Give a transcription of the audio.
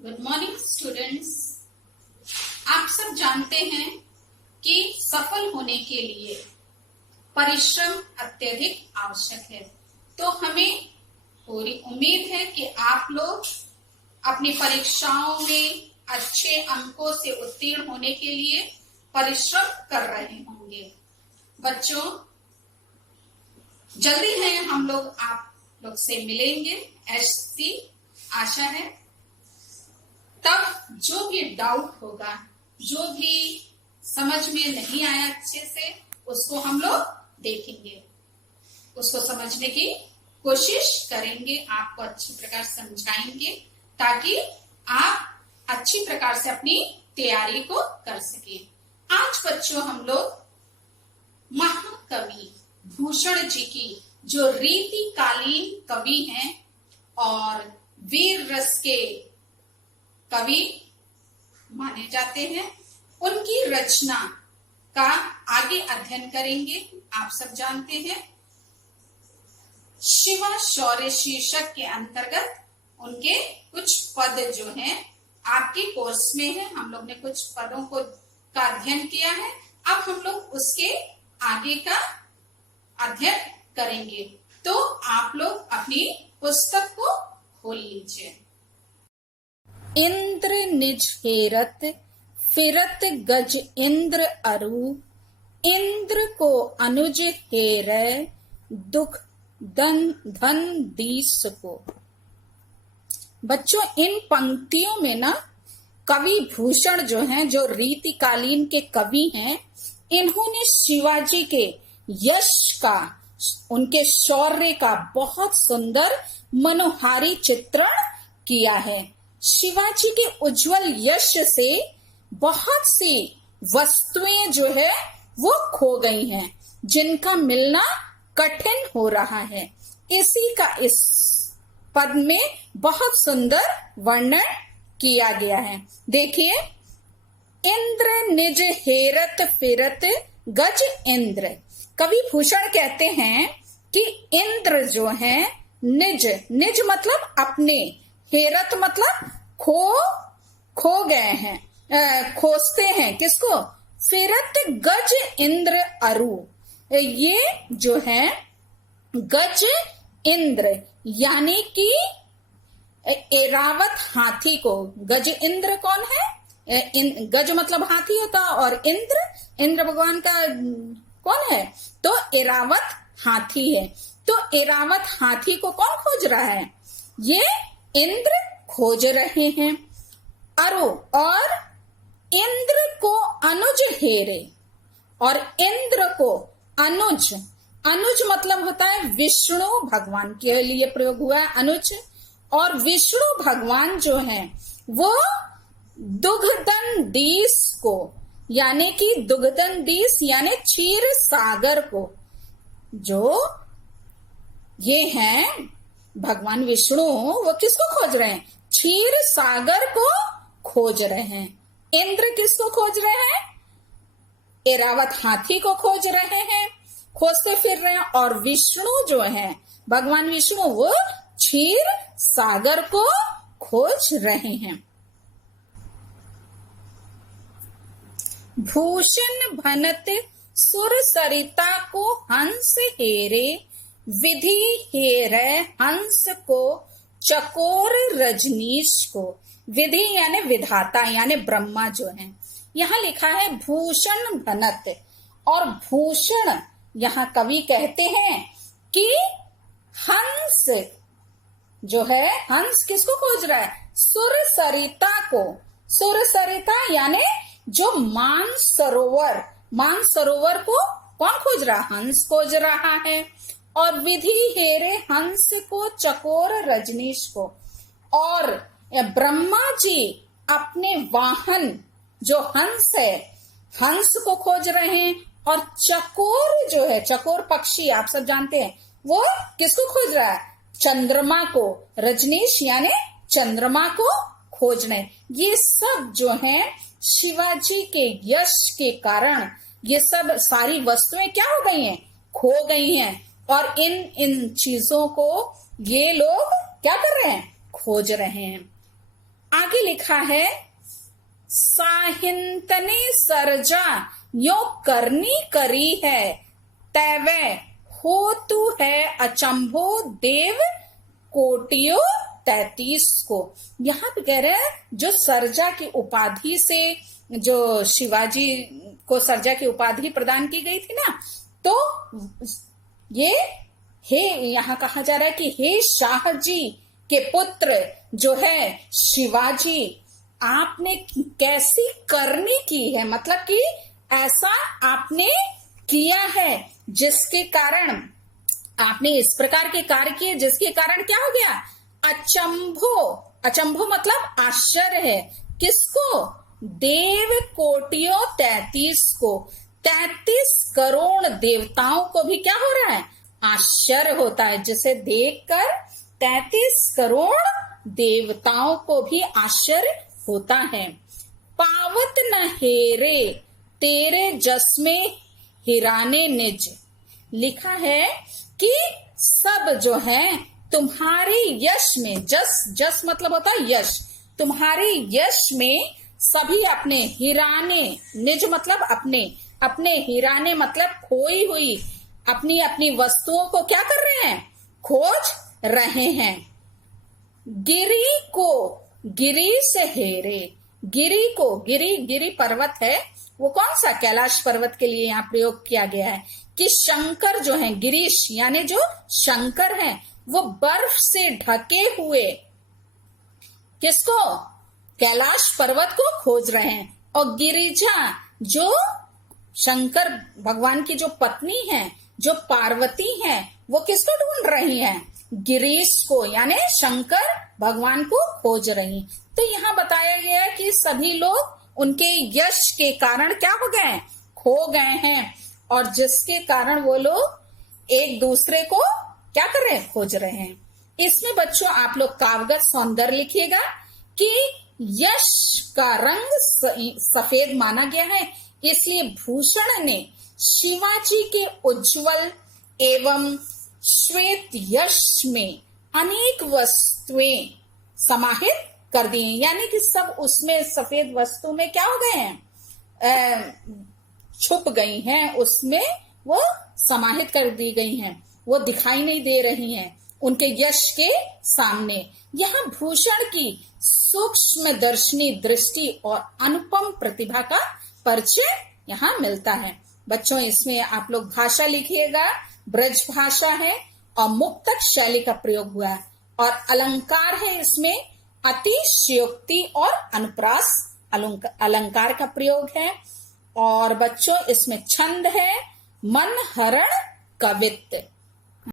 Good morning students. आप सब जानते हैं कि सफल होने के लिए परिश्रम अत्यधिक आवश्यक है। तो हमें पूरी उम्मीद है कि आप लोग अपनी परीक्षाओं में अच्छे अंकों से उत्तीर्ण होने के लिए परिश्रम कर रहे होंगे। बच्चों, जल्दी है हम लोग आप लोग से मिलेंगे, ऐसी आशा है। तब जो भी डाउट होगा, जो भी समझ में नहीं आया अच्छे से, उसको हम लोग देखेंगे, उसको समझने की कोशिश करेंगे, आपको अच्छी प्रकार समझाएंगे ताकि आप अच्छी प्रकार से अपनी तैयारी को कर सके। आज बच्चों हम लोग महाकवि भूषण जी की, जो रीतिकालीन कवि हैं और वीर रस के कवि माने जाते हैं, उनकी रचना का आगे अध्ययन करेंगे। आप सब जानते हैं शिवा शौर्य शीर्षक के अंतर्गत उनके कुछ पद जो हैं आपके कोर्स में है। हम लोग ने कुछ पदों का अध्ययन किया है। अब हम लोग उसके आगे का अध्ययन करेंगे। तो आप लोग अपनी पुस्तक को खोल लीजिए। इंद्र निज हेरत फिरत गज इंद्र अरु, इंद्र को अनुज हेरै दुख धन दीस को। बच्चों, इन पंक्तियों में ना कवि भूषण जो हैं, जो रीतिकालीन के कवि हैं, इन्होंने शिवाजी के यश का, उनके शौर्य का बहुत सुंदर मनोहारी चित्रण किया है। शिवाजी के उज्जवल यश से बहुत सी वस्तुएं जो है वो खो गई हैं, जिनका मिलना कठिन हो रहा है। इसी का इस पद में बहुत सुंदर वर्णन किया गया है। देखिए, इंद्र निज हेरत फिरत गज इंद्र। कवि भूषण कहते हैं कि इंद्र जो है निज, निज मतलब अपने, हेरत मतलब खो गए हैं, खोजते हैं किसको? फिरत गज इंद्र अरु। ये जो है गज इंद्र यानी कि एरावत हाथी को, गज इंद्र कौन है? गज मतलब हाथी होता, और इंद्र भगवान का कौन है? तो एरावत हाथी है। तो एरावत हाथी को कौन खोज रहा है? ये इंद्र खोज रहे हैं। अरु, और इंद्र को अनुज हेरे, और इंद्र को अनुज, अनुज मतलब होता है विष्णु भगवान के लिए प्रयोग हुआ है अनुज। और विष्णु भगवान जो हैं वो दुग्धन को, यानी कि दुग्धन यानी क्षीर सागर को, जो ये हैं भगवान विष्णु, वो किसको खोज रहे हैं? क्षीर सागर को खोज रहे हैं। इंद्र किसको खोज रहे हैं? एरावत हाथी को खोज रहे हैं, खोजते फिर रहे हैं। और विष्णु जो है, भगवान विष्णु, वो क्षीर सागर को खोज रहे हैं। भूषण भनत सुर सरिता को हंस हेरे, विधि हेरै हंस को चकोर रजनीश को। विधि यानी विधाता, यानी ब्रह्मा जो है। यहाँ लिखा है भूषण भनत, और भूषण यहाँ कवि कहते हैं कि हंस जो है, हंस किसको खोज रहा है? सुर सरिता को। सुर सरिता यानी जो मानसरोवर, मानसरोवर को कौन खोज रहा? हंस खोज रहा है। और विधि हेरे हंस को चकोर रजनीश को। और ब्रह्मा जी अपने वाहन जो हंस है, हंस को खोज रहे हैं। और चकोर जो है, चकोर पक्षी आप सब जानते हैं, वो किसको खोज रहा है? चंद्रमा को। रजनीश यानी चंद्रमा को खोज रहे हैं। ये सब जो है शिवाजी के यश के कारण ये सब सारी वस्तुएं क्या हो गई हैं? खो गई हैं। और इन चीजों को ये लोग क्या कर रहे हैं? खोज रहे हैं। आगे लिखा है, साहिंतने सरजा यो करनी करी है, तैवे हो तू है अचंभो देव कोटियो 33 को। यहाँ पे कह रहे हैं जो सर्जा की उपाधि से, जो शिवाजी को सर्जा की उपाधि प्रदान की गई थी ना, तो ये हे यहाँ कहा जा रहा है कि हे शाह जी के पुत्र जो है शिवाजी, आपने कैसी करनी की है, मतलब कि ऐसा आपने किया है जिसके कारण आपने इस प्रकार के कार्य किए जिसके कारण क्या हो गया, अचंभो। अचंभो मतलब आश्चर्य है, किसको, देव कोटियों 33 को, 33 करोड़ देवताओं को भी क्या हो रहा है, आश्चर्य होता है, जिसे देखकर 33 करोड़ देवताओं को भी आश्चर्य होता है। पावत न हेरे तेरे जस में हिराने निज, लिखा है कि सब जो है तुम्हारे यश में, जस मतलब होता है यश, तुम्हारे यश में सभी अपने हिराने, निज मतलब अपने हिराने मतलब खोई हुई अपनी अपनी वस्तुओं को क्या कर रहे हैं, खोज रहे हैं। गिरी को गिरी से हेरे, गिरी को, गिरी पर्वत है, वो कौन सा, कैलाश पर्वत के लिए यहाँ प्रयोग किया गया है कि शंकर जो है, गिरीश यानी जो शंकर हैं, वो बर्फ से ढके हुए किसको, कैलाश पर्वत को खोज रहे हैं। और गिरिजा जो शंकर भगवान की जो पत्नी है, जो पार्वती है, वो किसको ढूंढ रही हैं, गिरीश को, यानी शंकर भगवान को खोज रही। तो यहाँ बताया गया है कि सभी लोग उनके यश के कारण क्या हो गए, खो गए हैं, और जिसके कारण वो लोग एक दूसरे को क्या कर रहे हैं, खोज रहे हैं। इसमें बच्चों आप लोग काव्यगत सौंदर्य लिखिएगा कि यश का रंग सफेद माना गया है, इसलिए भूषण ने शिवाजी के उज्जवल एवं श्वेत यश में अनेक वस्तुएं समाहित कर दी, यानी कि सब उसमें सफेद वस्तु में क्या हो गए हैं, छुप गई हैं, उसमें वो समाहित कर दी गई हैं, वो दिखाई नहीं दे रही हैं उनके यश के सामने। यहाँ भूषण की सूक्ष्म दर्शनी दृष्टि और अनुपम प्रतिभा का परिचय यहाँ मिलता है। बच्चों इसमें आप लोग भाषा लिखिएगा, ब्रज भाषा है और मुक्तक शैली का प्रयोग हुआ है, और अलंकार है इसमें अतिशयोक्ति और अनुप्रास अलंकार का प्रयोग है। और बच्चों इसमें छंद है मनहरण कवित्व।